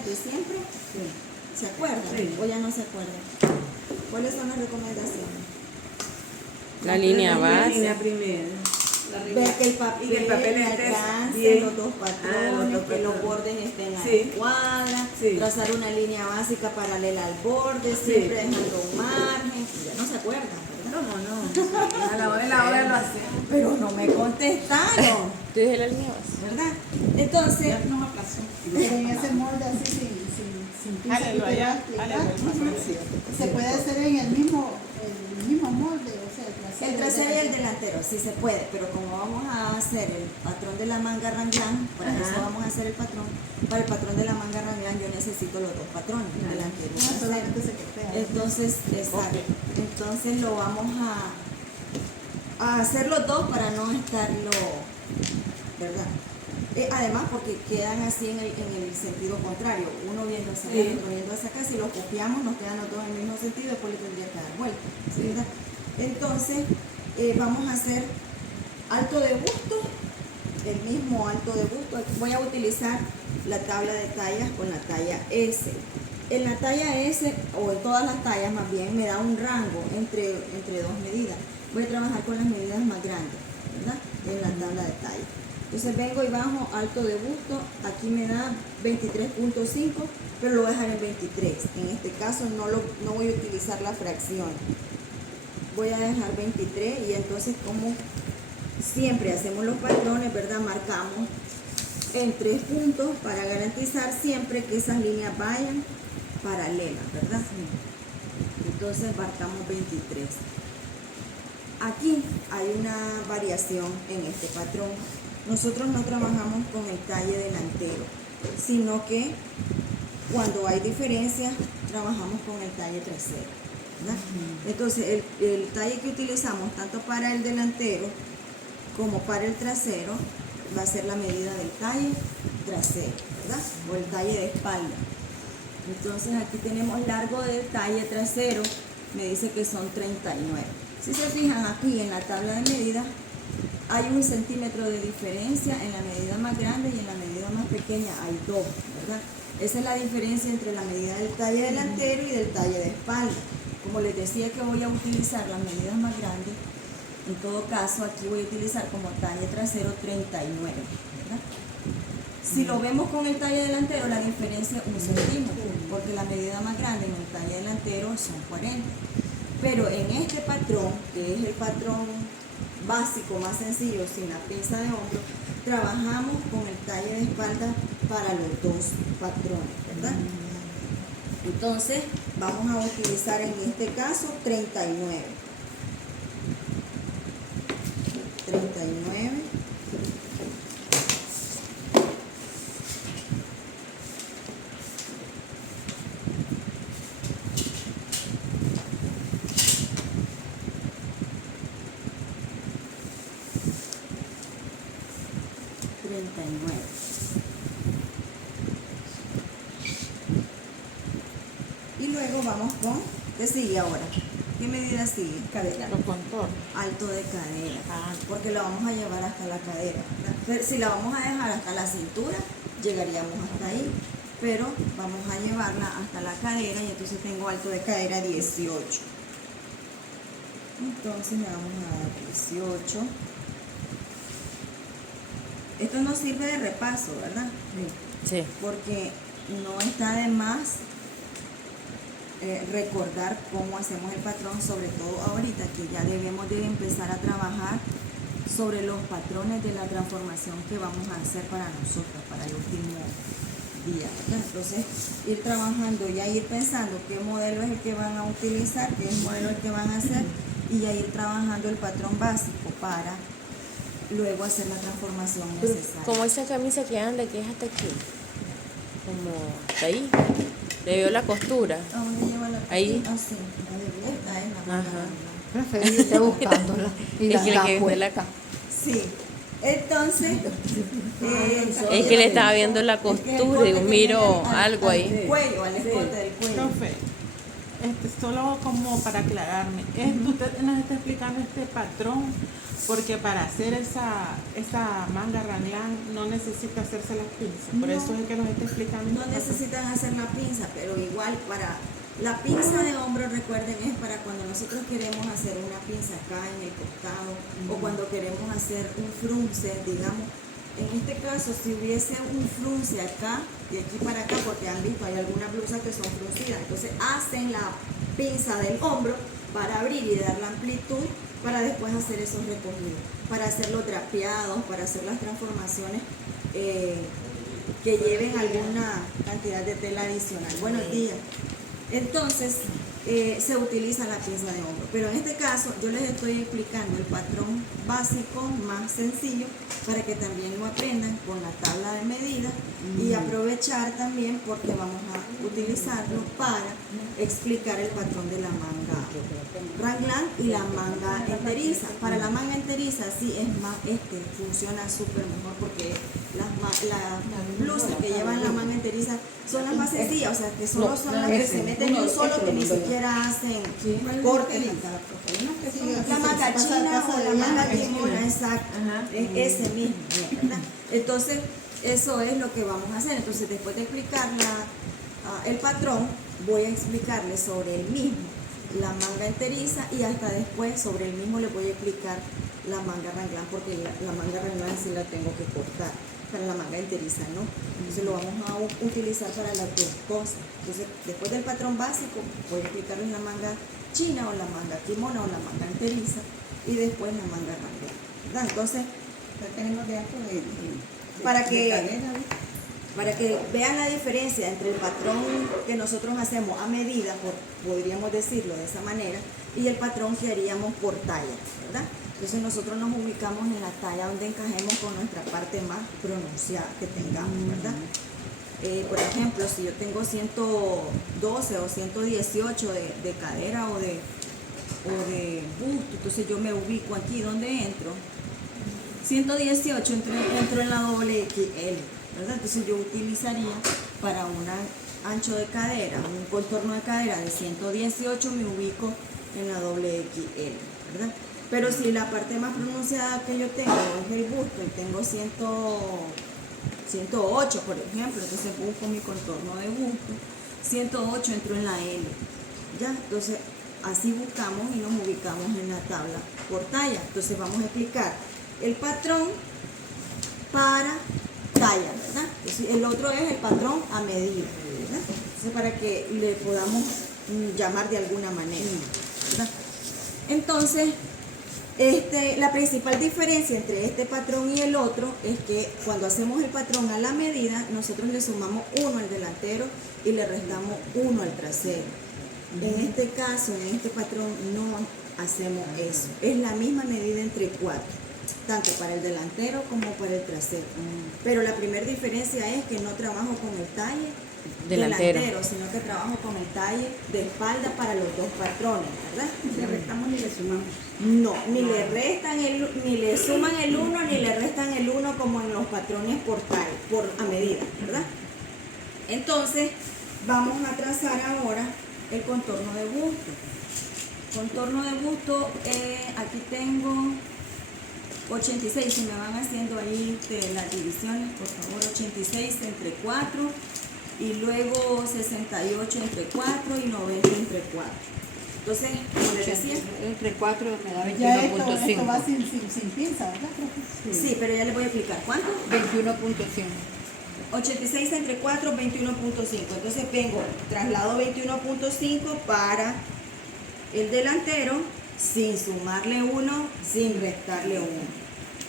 recomendaciones de siempre? Sí. ¿Se acuerdan? Sí. ¿O ya no se acuerdan? ¿Cuáles son las recomendaciones? La línea base. La primera. Ver que el papel, Y que el papel esté alcance, bien. los dos patrones, los que los patrones. bordes estén a Sí. la cuadra, Sí. trazar una línea básica paralela al borde, Sí. siempre dejando un margen. Ya no se acuerdan, ¿verdad? ¿Cómo no? A la hora de la hora lo hacemos. Pero no me contestaron, Tú dije la línea base. ¿verdad? Entonces, No me pasó. Pero en ese molde así sin pinza que Jálelo te va a allá, explicar, jálelo. se puede hacer en el mismo molde, o sea, el trasero y el delantero, sí se puede, pero como vamos a hacer el patrón de la manga ranglán, para Ajá. eso vamos a hacer el patrón, para el patrón de la manga ranglán yo necesito los dos patrones, Claro. delantero y No, trasero. solamente se copia. Entonces, exacto. Entonces lo vamos a hacer los dos para no estarlo, ¿verdad? Además, porque quedan así en el sentido contrario, uno viendo hacia acá, Sí. el otro viendo hacia acá. Si los copiamos, nos quedan los dos en el mismo sentido, después le tendría que dar vuelta, ¿verdad? Entonces, vamos a hacer alto de busto, el mismo alto de busto. Voy a utilizar la tabla de tallas con la talla S. En la talla S, o en todas las tallas más bien, me da un rango entre dos medidas. Voy a trabajar con las medidas más grandes, ¿verdad? En la tabla de talla. Entonces vengo y bajo alto de busto, aquí me da 23.5, pero lo voy a dejar en 23. En este caso no voy a utilizar la fracción. Voy a dejar 23 y entonces como siempre hacemos los patrones, ¿verdad? Marcamos en 3 puntos para garantizar siempre que esas líneas vayan paralelas, ¿verdad? Entonces marcamos 23. Aquí hay una variación en este patrón. Nosotros no trabajamos con el talle delantero, sino que cuando hay diferencias trabajamos con el talle trasero, ¿verdad? Entonces el talle que utilizamos tanto para el delantero como para el trasero va a ser la medida del talle trasero, ¿verdad? O el talle de espalda. Entonces aquí tenemos largo del talle trasero, me dice que son 39. Si se fijan aquí en la tabla de medidas, hay 1 centímetro de diferencia en la medida más grande y en la medida más pequeña hay 2, ¿verdad? Esa es la diferencia entre la medida del talle delantero y del talle de espalda. Como les decía que voy a utilizar las medidas más grandes, en todo caso aquí voy a utilizar como talle trasero 39, ¿verdad? Si lo vemos con el talle delantero, la diferencia es 1 centímetro, porque la medida más grande en el talle delantero son 40. Pero en este patrón, que es el patrón básico, más sencillo, sin la pinza de hombro, trabajamos con el talle de espalda para los dos patrones, ¿verdad? Entonces, vamos a utilizar en este caso 39. 39. Y luego vamos con, ¿qué sigue ahora? ¿Qué medida sigue? Cadera. Los contornos. Alto de cadera, Ah. porque la vamos a llevar hasta la cadera. Pero si la vamos a dejar hasta la cintura, llegaríamos hasta ahí, pero vamos a llevarla hasta la cadera y entonces tengo alto de cadera 18. Entonces le vamos a dar 18. Esto nos sirve de repaso, ¿verdad? Sí. Porque no está de más recordar cómo hacemos el patrón, sobre todo ahorita que ya debemos de empezar a trabajar sobre los patrones de la transformación que vamos a hacer para nosotros, para el último día, ¿verdad? Entonces, ir trabajando, ya ir pensando qué modelo es el que van a utilizar, qué modelo es el que van a hacer, y ya ir trabajando el patrón básico para luego hacer la transformación Pero necesaria. como esa camisa que anda, que es hasta aquí. Como hasta ahí. Le veo la costura. ¿A dónde lleva la Ahí. Ah, sí, esta es la Ajá. manga. Preferible buscándola. Y Es que le la quedó la puesta. Sí, entonces Es que le estaba viendo la costura, digo, miro algo ahí. al cuello, al escote del cuello. Profe, Solo como para aclararme, usted nos está explicando este patrón porque para hacer esa manga raglan no necesita hacerse las pinzas, por No. eso es que nos está explicando No este patrón. necesitan hacer la pinza, pero igual la pinza de hombro, recuerden, es para cuando nosotros queremos hacer una pinza acá en el costado o cuando queremos hacer un frunce, digamos. En este caso, si hubiese un frunce acá, de aquí para acá, porque han visto, hay algunas blusas que son fruncidas, entonces hacen la pinza del hombro para abrir y dar la amplitud para después hacer esos recogidos, para hacer los drapeados, para hacer las transformaciones que lleven alguna cantidad de tela adicional. Buenos días. Entonces, se utiliza la pinza de hombro, pero en este caso yo les estoy explicando el patrón básico más sencillo para que también lo aprendan con la tabla de medida y aprovechar también porque vamos a utilizarlo para explicar el patrón de la manga raglan y la manga enteriza. Para la manga enteriza sí es más, funciona súper mejor porque las blusas que llevan la manga enteriza son las más sencillas, o sea que solo son las que se meten en un solo, que ni siquiera hacen cortes. La manga china o la manga kimona, exacto, es ese mismo, ¿verdad? Entonces, eso es lo que vamos a hacer. Entonces, después de explicar el patrón, voy a explicarles sobre el mismo, la manga enteriza, y hasta después sobre el mismo le voy a explicar la manga raglan, porque la manga raglan sí la tengo que cortar, para la manga enteriza, ¿no? Entonces lo vamos a utilizar para las dos cosas. Entonces, después del patrón básico, voy a explicarles la manga china o la manga kimona o la manga enteriza, y después la manga raglan, ¿verdad? Entonces, tenemos de alto para que cadena, para que vean la diferencia entre el patrón que nosotros hacemos a medida, podríamos decirlo de esa manera, y el patrón que haríamos por talla, ¿verdad? Entonces nosotros nos ubicamos en la talla donde encajemos con nuestra parte más pronunciada que tengamos, ¿verdad? Por ejemplo, si yo tengo 112 o 118 de cadera o de busto, entonces yo me ubico aquí donde entro. 118 entro en la doble XL, ¿verdad? Entonces yo utilizaría para un ancho de cadera, un contorno de cadera de 118, me ubico en la doble XL, ¿verdad? Pero si la parte más pronunciada que yo tengo es el busto y tengo 108, por ejemplo, entonces busco mi contorno de busto, 108 entro en la L, ¿ya? Entonces así buscamos y nos ubicamos en la tabla por talla. Entonces vamos a explicar el patrón para talla, ¿verdad? Entonces, el otro es el patrón a medida, ¿verdad? Entonces, para que le podamos llamar de alguna manera, ¿verdad? Entonces, la principal diferencia entre este patrón y el otro es que cuando hacemos el patrón a la medida, nosotros le sumamos 1 al delantero y le restamos 1 al trasero. En este caso, en este patrón, no hacemos eso. Es la misma medida entre 4, tanto para el delantero como para el trasero. Pero la primera diferencia es que no trabajo con el talle delantero, sino que trabajo con el talle de espalda para los dos patrones, ¿verdad? le restamos ni le sumamos. No, ni le restan ni le suman el 1 ni le restan el 1 como en los patrones por a medida, ¿verdad? Entonces, vamos a trazar ahora el contorno de busto. Contorno de busto, aquí tengo 86, si me van haciendo ahí las divisiones, por favor, 86 entre 4 y luego 68 entre 4 y 90 entre 4. Entonces, como les decía, Entre 4 me da Ya esto va 21.5. sin pinza, ¿verdad? sí, pero ya les voy a explicar cuánto. 21.5. 86 entre 4, 21.5. Entonces vengo, traslado 21.5 para el delantero sin sumarle 1, sin restarle 1.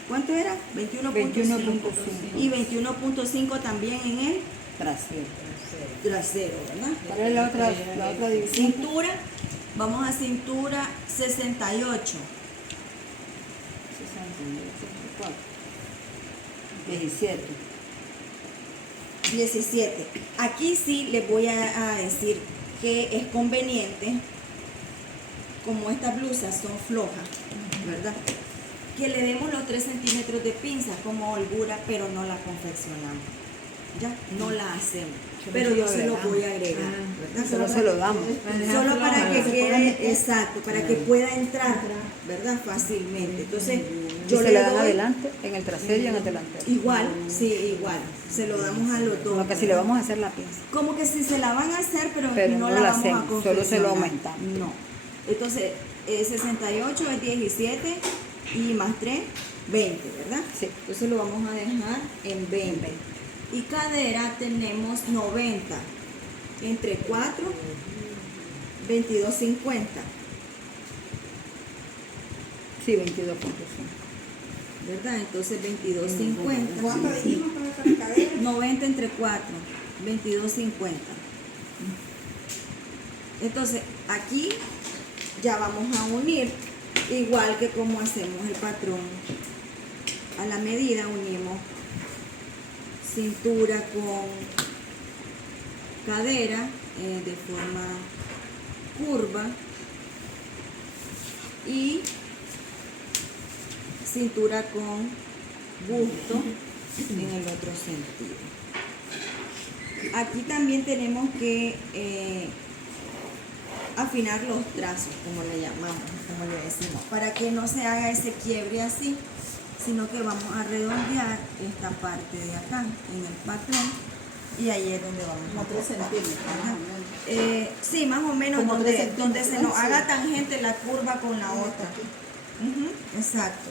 ¿Cuánto era? 21.5. Y 21.5 también en el trasero, ¿verdad? ¿Cuál es la otra división? Cintura, vamos a cintura 68. 17. Aquí sí les voy a decir que es conveniente, como estas blusas son flojas, ¿verdad? Que le demos los 3 centímetros de pinza como holgura, pero no la confeccionamos, ¿ya? No la hacemos. pero yo se lo voy a agregar, ¿verdad? Solo se lo damos. Solo para que Se puede quede, meter. exacto, para que pueda entrar, ¿verdad? Fácilmente. Entonces, Yo yo se le dan doy adelante, en el trasero y en el delantero. igual, sí, igual. Se lo damos a los dos. Lo que si le vamos a hacer la pinza. Como que si se la van a hacer, pero Pero no no la la vamos a hacemos, solo se confeccionar. lo aumentamos. No. Entonces, 68 es 17 y más 3, 20, ¿verdad? Sí. Entonces lo vamos a dejar en 20. Y cadera tenemos 90. Entre 4, 22.50. Sí, 22.5. ¿Verdad? Entonces 22.50. ¿Cuánto dijimos para la cadera? 90 entre 4, 22.50. Entonces, aquí ya vamos a unir, igual que como hacemos el patrón. A la medida unimos cintura con cadera de forma curva y cintura con busto en el otro sentido. Aquí también tenemos que afinar los trazos, como le llamamos, como le decimos, para que no se haga ese quiebre así, sino que vamos a redondear esta parte de acá en el patrón y ahí es donde vamos Como a 3 cortar. centímetros. Ajá. Sí, más o menos Como donde, 3 centímetros, donde se nos sí. haga tangente la curva con la otra. Aquí. Ujú, exacto.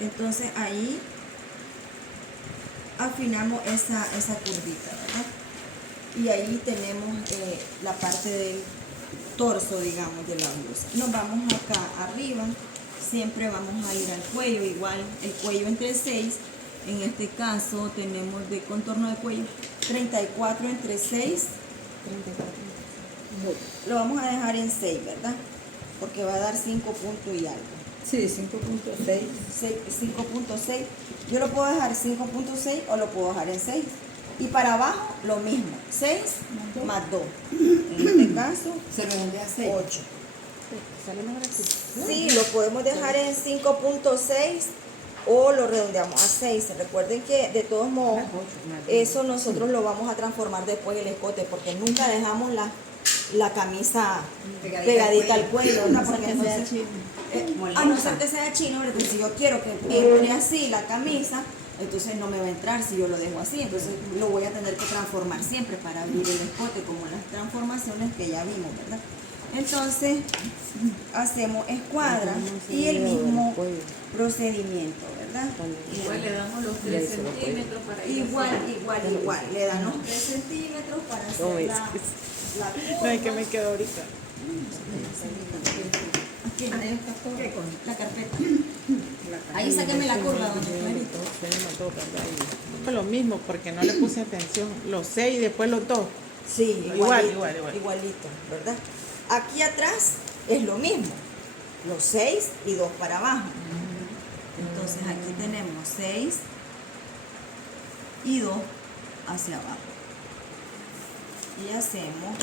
Entonces ahí afinamos esa curvita, ¿verdad? Y ahí tenemos la parte del torso, digamos, de la blusa. Nos vamos acá arriba, siempre vamos a ir al cuello, igual el cuello entre 6. En este caso tenemos de contorno de cuello 34 entre 6. Lo vamos a dejar en 6, ¿verdad? Porque va a dar 5 puntos y algo. Sí, 5.6. 5.6. Yo lo puedo dejar 5.6 o lo puedo dejar en 6. Y para abajo lo mismo, 6 más 2. En este caso, Se redondea a 6. 8. Sale mejor así. Sí, lo podemos dejar en 5.6 o lo redondeamos a 6. Recuerden que de todos modos, eso nosotros lo vamos a transformar después el escote, porque nunca dejamos la camisa pegadita al cuello, ¿verdad? Porque entonces, a no ser que sea chino, pero si yo quiero que entre así la camisa, entonces no me va a entrar si yo lo dejo así, entonces lo voy a tener que transformar siempre para abrir el escote, como las transformaciones que ya vimos, ¿verdad? Entonces hacemos escuadra y el mismo procedimiento, ¿verdad? Igual le damos los 3 centímetros para ir Igual, le dan los 3 centímetros para hacer la curva. No, es que me quedo ahorita. Aquí, la carpeta. Ahí sáqueme la curva, donde clarito. Fue lo mismo porque no le puse atención. Los 6 y después los 2. Sí, Igual. igualito, ¿verdad? Aquí atrás es lo mismo, los 6 y 2 para abajo. Entonces aquí tenemos 6 y 2 hacia abajo. Y hacemos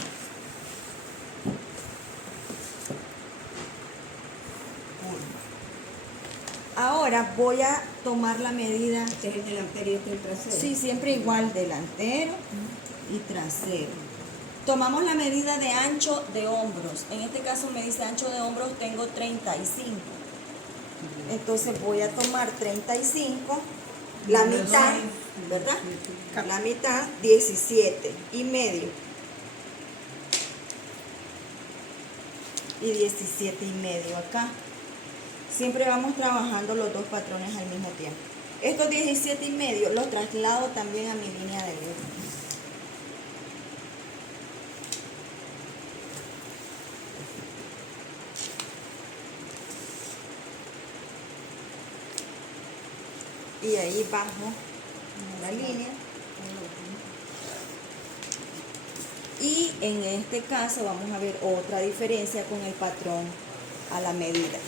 curva. Ahora voy a tomar la medida. Este es el delantero y este es el trasero. Sí, siempre igual, delantero y trasero. Tomamos la medida de ancho de hombros. En este caso me dice ancho de hombros tengo 35. Entonces voy a tomar 35, la mitad, ¿verdad? La mitad, 17 y medio. Y 17 y medio acá. Siempre vamos trabajando los dos patrones al mismo tiempo. Estos 17 y medio los traslado también a mi línea de luz. Y ahí bajo la línea. Y en este caso vamos a ver otra diferencia con el patrón a la medida.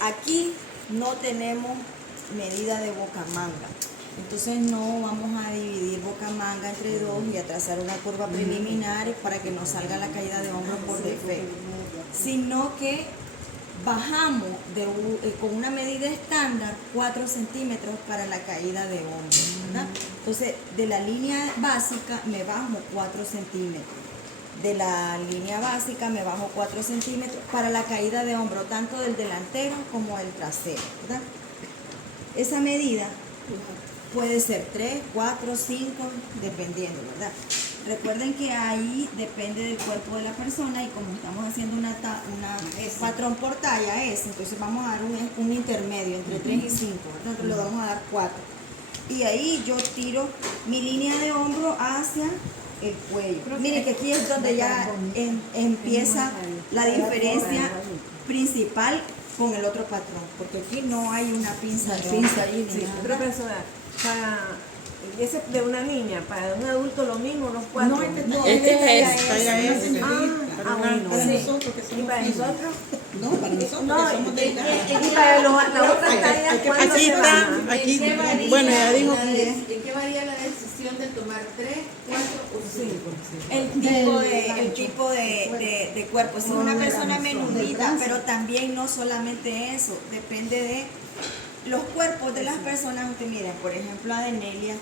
Aquí no tenemos medida de bocamanga. Entonces no vamos a dividir bocamanga entre dos y a trazar una curva preliminar para que nos salga la caída de hombros por defecto. Sino que bajamos con una medida estándar 4 centímetros para la caída de hombros, ¿verdad? Entonces, de la línea básica me bajo 4 centímetros. De la línea básica me bajo 4 centímetros para la caída de hombro, tanto del delantero como del trasero, ¿verdad? Esa medida puede ser 3, 4, 5, dependiendo, ¿verdad? Recuerden que ahí depende del cuerpo de la persona y como estamos haciendo una patrón por talla es, entonces vamos a dar un intermedio entre 3 y 5, ¿verdad? Entonces le vamos a dar 4. Y ahí yo tiro mi línea de hombro hacia el cuello. Miren que aquí es donde ya empieza la diferencia principal con el otro patrón, porque aquí no hay una pinza de Pinza ahí, sí, pero profesora, para ese de una niña, para un adulto lo mismo, los 4. No, este no, Este es talla ese, talla S. ese. Bueno, Para sí. nosotros que ¿Y somos para finos. nosotros? No, para nosotros No, que somos delicados. y para las otras tallas, ¿cuándo Aquí se está, van? aquí, ¿En qué varía bueno, ya dijo la que ¿En qué varía la decisión de tomar 3, 4 o 5? El tipo de cuerpo. Si es una persona menudita, pero también no solamente eso, depende de los cuerpos de las personas. Usted mira, por ejemplo, la de Nelia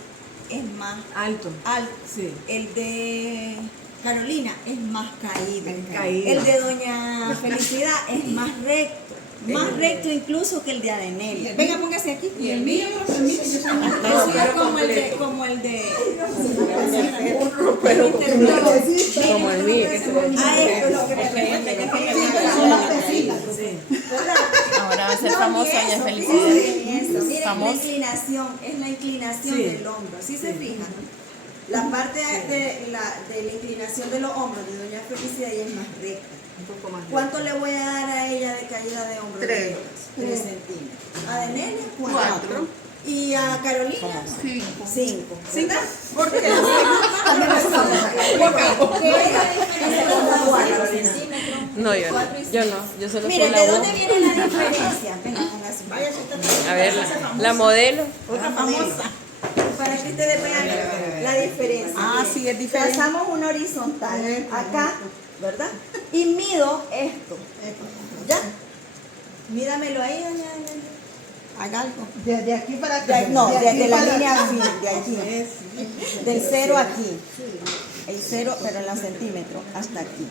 es más Alto. alto. Sí. El de Carolina es más caído. Caído. El de Doña Felicidad es más recto. Más recto incluso que el de Adenelia. Venga, póngase aquí. Y el mío me lo permite, yo soy más Eso es como el de Como el mío. a esto es lo que me refiero. Ahora va a ser famosa Doña Felicidad. Miren, Famosa. la inclinación, es la inclinación Sí. del hombro. ¿Sí se fijan? La parte de la inclinación de los hombros de Doña Felicidad ella es más recta. Un poco más. ¿Cuánto le voy a dar a ella de caída de hombro? 3. 3 centímetros. A Denelia, 4. Y a Carolina, 5. ¿Verdad? ¿Por qué? No, yo no. Yo no. Yo solo soy Miren, la ¿de voz. dónde viene la diferencia? Venga, póngase. A ver, la modelo. Otra famosa. Para que ustedes vean la diferencia. Ah, Miren, sí, es diferente. Trazamos una horizontal acá, ¿verdad? Y mido esto. ¿Ya? Mídamelo ahí, doña. Haga algo. De aquí para De, acá. no, aquí de la para línea acá. así, de aquí. Del 0 aquí. El 0, pero en los centímetros, hasta aquí.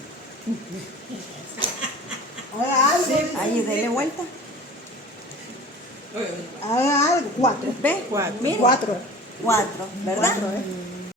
Haga algo. Ahí, dele vuelta. Haga algo. 4. ¿Ve? Cuatro. Mire. 4. 4, ¿verdad?